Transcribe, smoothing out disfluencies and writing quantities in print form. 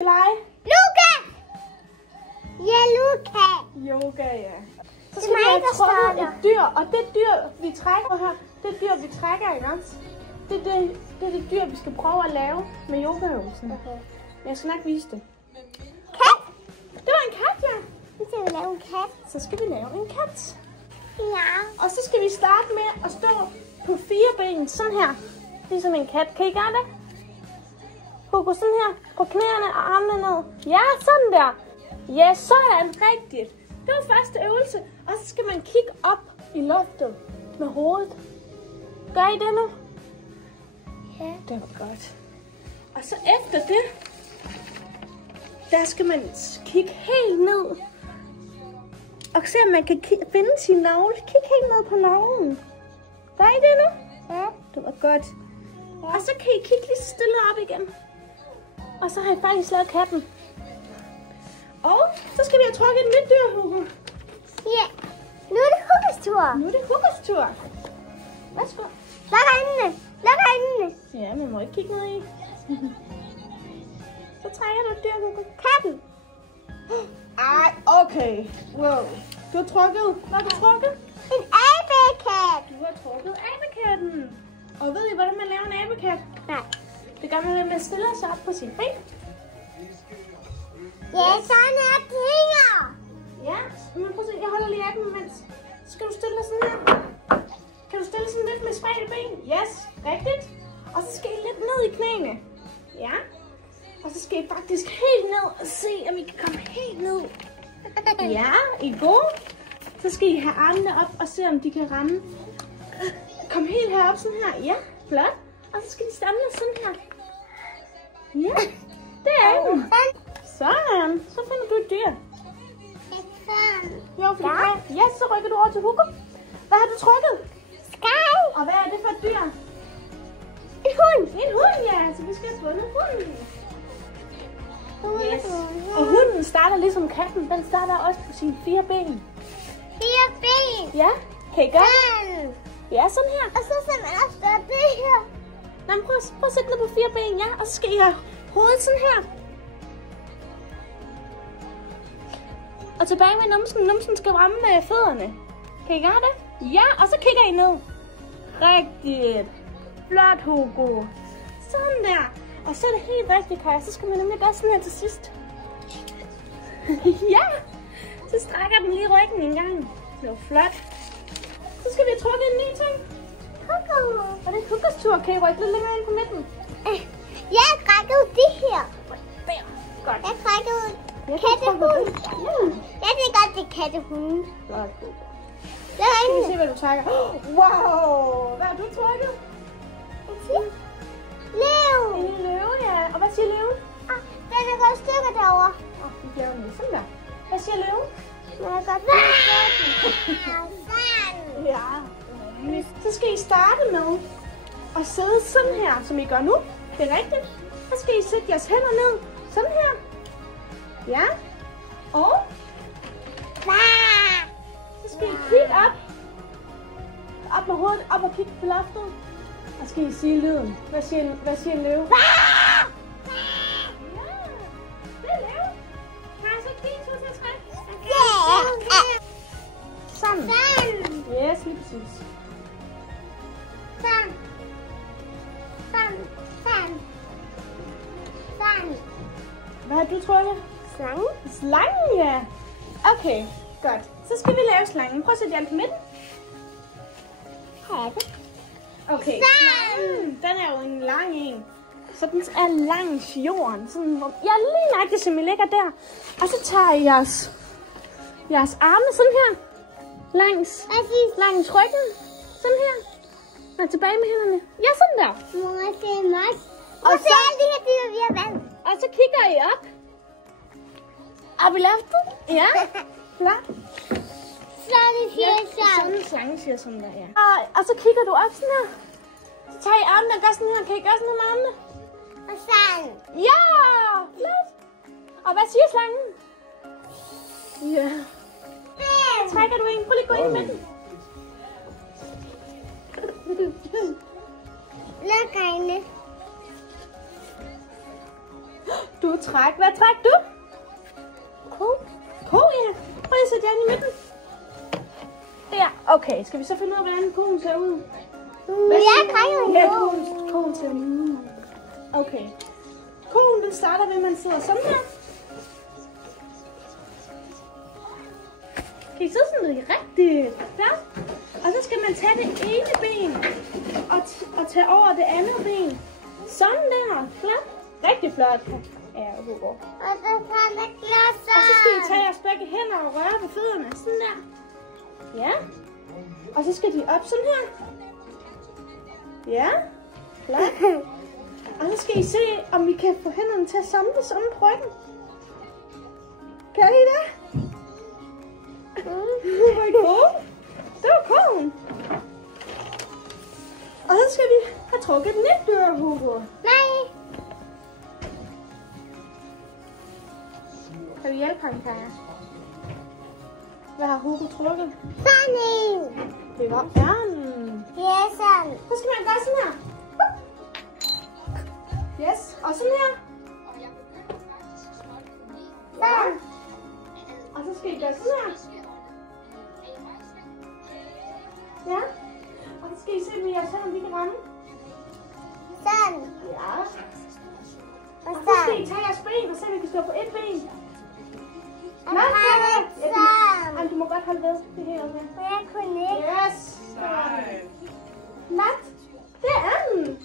Lege. Luca! Ja, Luca. Yoga, ja. Så Det skal er vi mig, have der trukket starter. et dyr, og det dyr, vi trækker her, det dyr, vi trækker, ikke også? Det er det dyr, vi skal prøve at lave med yogaøvelsen. Okay. Men jeg skal nok vise det. Kat? Det var en kat, ja. Nu skal vi lave en kat. Så skal vi lave en kat. Ja. Og så skal vi starte med at stå på 4 ben, sådan her. Ligesom en kat. Kan I gøre det? Hugo, sådan her. På knæene og armene ned. Ja, sådan der. Ja, sådan. Rigtigt. Det var første øvelse. Og så skal man kigge op i luften med hovedet. Gør I det nu? Ja. Det var godt. Og så efter det, der skal man kigge helt ned. Og se, om man kan finde sin navle. Kig helt ned på navlen. Gør I det nu? Ja. Det var godt. Ja. Og så kan I kigge lige så stille op igen. Og så har I faktisk lavet katten. Og så skal vi have trukket et nyt dyr, Hugo. Ja. Nu er det Huggers tur. Nu er det Huggers tur. Værsgo. Luk øjnene. Luk øjnene. Ja, man må ikke kigge ned i. Så trækker du et dyr, Hugo. Katten. Ej, okay. Wow. Du har trukket. Hvad har du trukket? En abekat. Du har trukket abekatten. Og ved I, hvordan man laver en abekat? Nej. Det gør man ved, at man stiller sig op på sin ben. Ja, sådan er klinger. Ja, men prøv at se, jeg holder lige af dem imens. Så skal du stille dig sådan her. Kan du stille sådan lidt med spredte ben? Yes, rigtigt. Og så skal I lidt ned i knæene. Ja. Og så skal I faktisk helt ned og se, om I kan komme helt ned. Ja, I er gode. Så skal I have armene op og se, om de kan ramme. Kom helt herop sådan her. Ja, flot. Og så skal de samle sådan her. Ja, det er den. Sådan. Så finder du et dyr. Jo, for ja, så rykker du over til Hugo. Hvad har du trykket? Sky. Og hvad er det for et dyr? En hund. En hund, ja. Så vi skal have fundet hunden. Yes. Yes. Og hunden starter ligesom katten. Den starter også på sine 4 ben. 4 ben. Ja, kan I gøre det? Sådan. Ja, sådan her. Og så skal man også gøre det her. Nå, men prøv at sætte ned på 4 ben, ja. Og så skal I have hovedet sådan her. Og tilbage med numsen. Numsen skal ramme med fødderne. Kan I gøre det? Ja, og så kigger I ned. Rigtigt. Flot, Hugo. Sådan der. Og så er det helt rigtigt, Kaja. Så skal man nemlig gøre sådan her til sidst. Ja. Så strækker den lige ryggen en gang. Det var flot. Så skal vi have trukket en ny ting. Hugo. Og det er Huggers tur. Kan I rykke lidt længere ind på midten? Jeg har trækket det her. Der. Godt. Jeg har trækket Jeg kattehund. Ja. Jeg kan godt lide kattehund. Flot, Hugo. Det er Skal vi en se, hvad du trækker? Wow! Hvad har du trykket? lev. En løve, ja. Og hvad siger løven? Den er godt stykker derovre. Vi laver den sådan der. Hvad siger løven? Den er godt stykker. Sådan. Ja. Så skal I starte med at sidde sådan her, som I gør nu. Det er rigtigt. Så skal I sætte jeres hænder ned. Sådan her. Ja. Og så skal I kigge op. Op med hovedet, op og kigge på loftet. Og skal I sige lyden. Hvad siger en løve? Ja, det er løve. Kan jeg så kigge 2 til 3? Sådan. Yes, lige præcis. Hvad har du trykket? Slange. Slangen, ja. Okay, godt. Så skal vi lave slangen. Prøv at sætte jer på midten. Hatte. Okay, slangen, den er jo en lang en. Så den er langs jorden. Sådan, ja, lige nøjagtigt, som I ligger der. Og så tager I jeres arme sådan her. Langs ryggen. Sådan her. Og tilbage med hænderne. Ja, sådan der. Må jeg se mig? Og så alle de her dyr, vi har valgt. Og så kigger I op. Op i loftet. Ja, flot. Så er det Sådan en slange siger sådan der, ja. Og så kigger du op sådan her. Så tager I armene og gør sådan her. Kan I gøre sådan her med armene? Og sådan. Ja! Flot. Og hvad siger slangen? Ja. Trækker du en? Prøv lige at gå ind i midten. Luk øjnene. Du træk. Hvad træk du? Ko. Ko, ja. Prøv lige at sætte den i midten. Der. Okay, skal vi så finde ud af, hvordan koen ser ud? Jeg trækker Ja, nu. koen ser ud. Okay. Koen, den starter ved, at man sidder sådan her. Kan I sidde sådan lidt rigtigt? Ja. Og så skal man tage det ene ben og tage over det andet ben. Sådan der. Flot. Rigtig flot. Ja, Hugo. Og så tager det klodser. Og så skal I tage jeres begge hænder og røre ved fødderne. Sådan der. Ja. Og så skal de op sådan her. Ja. Flot. Og så skal I se, om vi kan få hænderne til at samles om på ryggen. Kan I det? Var I gode? Det var kogen. Og så skal vi have trukket den lidt dør, Hugo. Nej. Kan vi hjælpe ham, Kaja? Hvad har Hugo trukket? Sådan en. Det var ærnen. Ja, sådan. Så skal man gøre sådan her. Yes, og sådan her. Sådan. Og så skal I gøre sådan her. Ja. Og så skal I se, om jeres hænder vi kan ramme. Sådan. Ja. Og Og så skal I sådan. tage jeres ben og se, om I kan stå på et ben. Og så er det sådan. Ej, du må godt holde ved. Det er helt okay. Men jeg kunne ikke. Yes. Nat. Det er den.